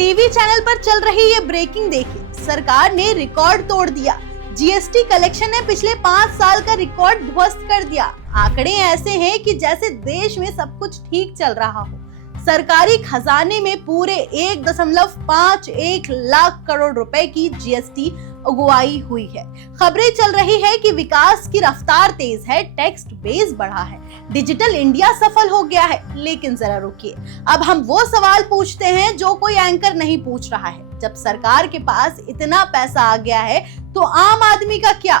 TV channel पर चल रही ये ब्रेकिंग देखिए, सरकार ने रिकॉर्ड तोड़ दिया। जीएसटी कलेक्शन ने पिछले 5 साल का रिकॉर्ड ध्वस्त कर दिया। आंकड़े ऐसे हैं कि जैसे देश में सब कुछ ठीक चल रहा हो। सरकारी खजाने में पूरे 1.51 लाख करोड़ रुपए की जीएसटी अगुवाई हुई है। खबरें चल रही है कि विकास की रफ्तार तेज है, टैक्स बेस बढ़ा है, डिजिटल इंडिया सफल हो गया है। लेकिन जरा रुकिए, अब हम वो सवाल पूछते हैं जो कोई एंकर नहीं पूछ रहा है। जब सरकार के पास इतना पैसा आ गया है तो आम आदमी का क्या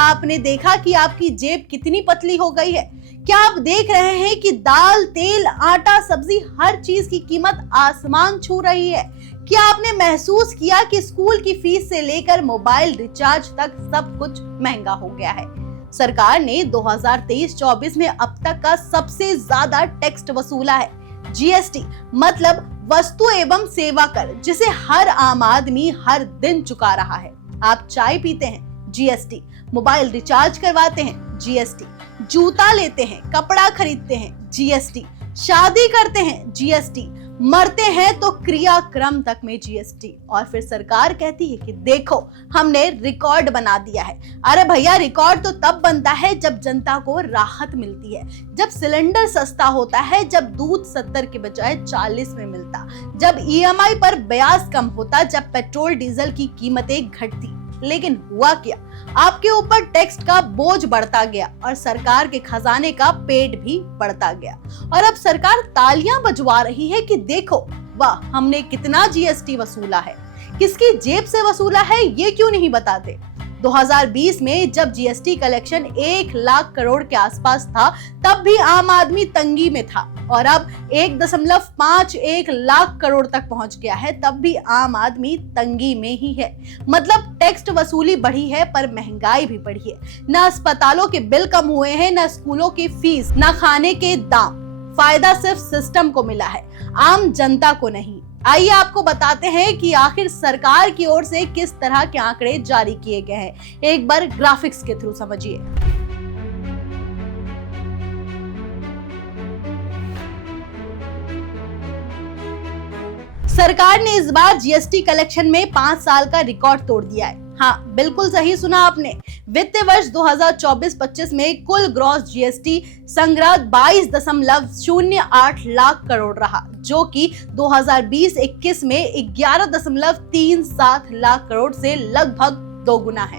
आपने देखा कि आपकी जेब कितनी पतली हो गई है? क्या आप देख रहे हैं कि दाल, तेल, आटा, सब्जी, हर चीज की कीमत आसमान छू रही है? क्या आपने महसूस किया कि स्कूल की फीस से लेकर मोबाइल रिचार्ज तक सब कुछ महंगा हो गया है? सरकार ने 2023-24 में अब तक का सबसे ज्यादा टैक्स वसूला है। जीएसटी मतलब वस्तु एवं सेवा कर, जिसे हर आम आदमी हर दिन चुका रहा है। आप चाय पीते हैं, जीएसटी, मोबाइल रिचार्ज करवाते हैं, जीएसटी, जूता लेते हैं, कपड़ा खरीदते हैं, जीएसटी, शादी करते हैं, जीएसटी, मरते हैं तो क्रियाक्रम तक में जीएसटी। और फिर सरकार कहती है कि देखो हमने रिकॉर्ड बना दिया है। अरे भैया, रिकॉर्ड तो तब बनता है जब जनता को राहत मिलती है, जब सिलेंडर सस्ता होता है, जब दूध 70 के बजाय 40 में मिलता, जब ईएमआई पर ब्याज कम होता, जब पेट्रोल डीजल की कीमतें घटती। लेकिन हुआ क्या? आपके ऊपर टैक्स का बोझ बढ़ता गया और सरकार के खजाने का पेट भी बढ़ता गया। और अब सरकार तालियां बजवा रही है कि देखो वाह, हमने कितना जीएसटी वसूला है। किसकी जेब से वसूला है ये क्यों नहीं बताते? 2020 में जब जीएसटी कलेक्शन 1 लाख करोड़ के आसपास था, तब भी आम आदमी तंगी में था। और अब 1.51 लाख करोड़ तक पहुंच गया है, तब भी आम आदमी तंगी में ही है। मतलब टैक्स वसूली बढ़ी है पर महंगाई भी बढ़ी है। न अस्पतालों के बिल कम हुए हैं, न स्कूलों की फीस, न खाने के दाम। फायदा सिर्फ सिस्टम को मिला है, आम जनता को नहीं। आइए आपको बताते हैं कि आखिर सरकार की ओर से किस तरह के आंकड़े जारी किए गए हैं। एक बार ग्राफिक्स के थ्रू समझिए। सरकार ने इस बार जीएसटी कलेक्शन में 5 साल का रिकॉर्ड तोड़ दिया है। हाँ, बिल्कुल सही सुना आपने। वित्त वर्ष 2024-25 में कुल ग्रॉस जीएसटी संग्रह 22.08 लाख करोड़ रहा, जो कि 2020-21 में 11.37 लाख करोड़ से लगभग दोगुना है।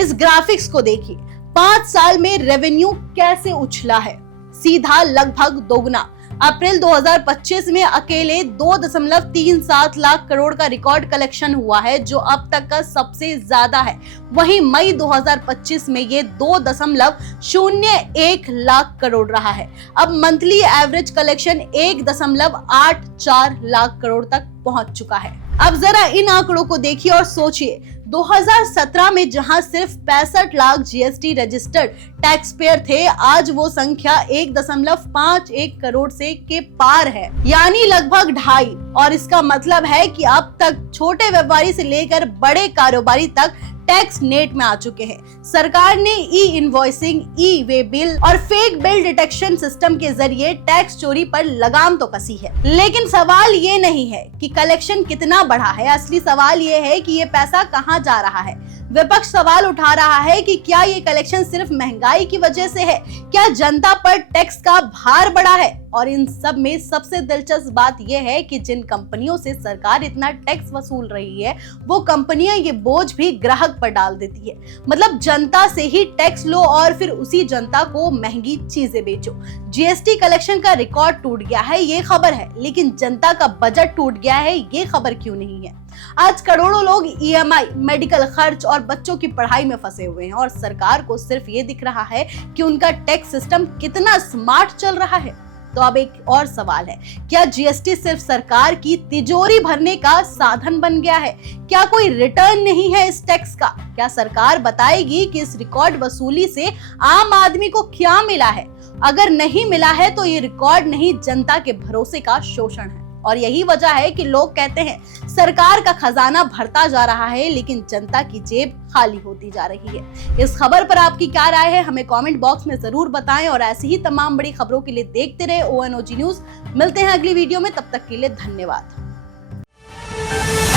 इस ग्राफिक्स को देखिए, 5 साल में रेवेन्यू कैसे उछला है, सीधा लगभग दोगुना। अप्रैल 2025 में अकेले 2.37 लाख करोड़ का रिकॉर्ड कलेक्शन हुआ है, जो अब तक का सबसे ज्यादा है। वहीं मई 2025 में ये 2.01 लाख करोड़ रहा है। अब monthly average collection 1.84 lakh crore तक पहुंच चुका है। अब जरा इन आंकड़ों को देखिए और सोचिए, 2017 में जहां सिर्फ 65 lakh GST registered tax payer थे, आज वो संख्या 1.51 करोड़ से के पार है, यानी लगभग 2.5। और इसका मतलब है कि अब तक छोटे व्यापारी से लेकर बड़े कारोबारी तक टैक्स नेट में आ चुके हैं। सरकार ने ई इनवॉइसिंग, ई वे बिल और फेक बिल डिटेक्शन सिस्टम के जरिए टैक्स चोरी पर लगाम तो कसी है। लेकिन सवाल ये नहीं है कि कलेक्शन कितना बढ़ा है, असली सवाल ये है कि ये पैसा कहाँ जा रहा है। विपक्ष सवाल उठा रहा है कि क्या ये कलेक्शन सिर्फ महंगाई की वजह से है, क्या जनता पर टैक्स का भार बढ़ा है? और इन सब में सबसे दिलचस्प बात यह है कि जिन कंपनियों से सरकार इतना टैक्स वसूल रही है, वो कंपनियां ये बोझ भी ग्राहक पर डाल देती है। मतलब जनता से ही टैक्स लो और फिर उसी जनता को महंगी चीजें बेचो। जीएसटी कलेक्शन का रिकॉर्ड टूट गया है, ये खबर है, लेकिन जनता का बजट टूट गया है, ये खबर क्यों नहीं है? आज करोड़ों लोग ईएमआई, मेडिकल खर्च और बच्चों की पढ़ाई में फंसे हुए हैं और सरकार को सिर्फ ये दिख रहा है कि उनका टैक्स सिस्टम कितना स्मार्ट चल रहा है। तो अब एक और सवाल है, क्या जीएसटी सिर्फ सरकार की तिजोरी भरने का साधन बन गया है? क्या कोई रिटर्न नहीं है इस टैक्स का? क्या सरकार बताएगी कि इस रिकॉर्ड वसूली से आम आदमी को क्या मिला है? अगर नहीं मिला है तो ये रिकॉर्ड नहीं, जनता के भरोसे का शोषण है। और यही वजह है कि लोग कहते हैं सरकार का खजाना भरता जा रहा है, लेकिन जनता की जेब खाली होती जा रही है। इस खबर पर आपकी क्या राय है, हमें कमेंट बॉक्स में जरूर बताएं। और ऐसी ही तमाम बड़ी खबरों के लिए देखते रहे ONOG न्यूज। मिलते हैं अगली वीडियो में, तब तक के लिए धन्यवाद। है।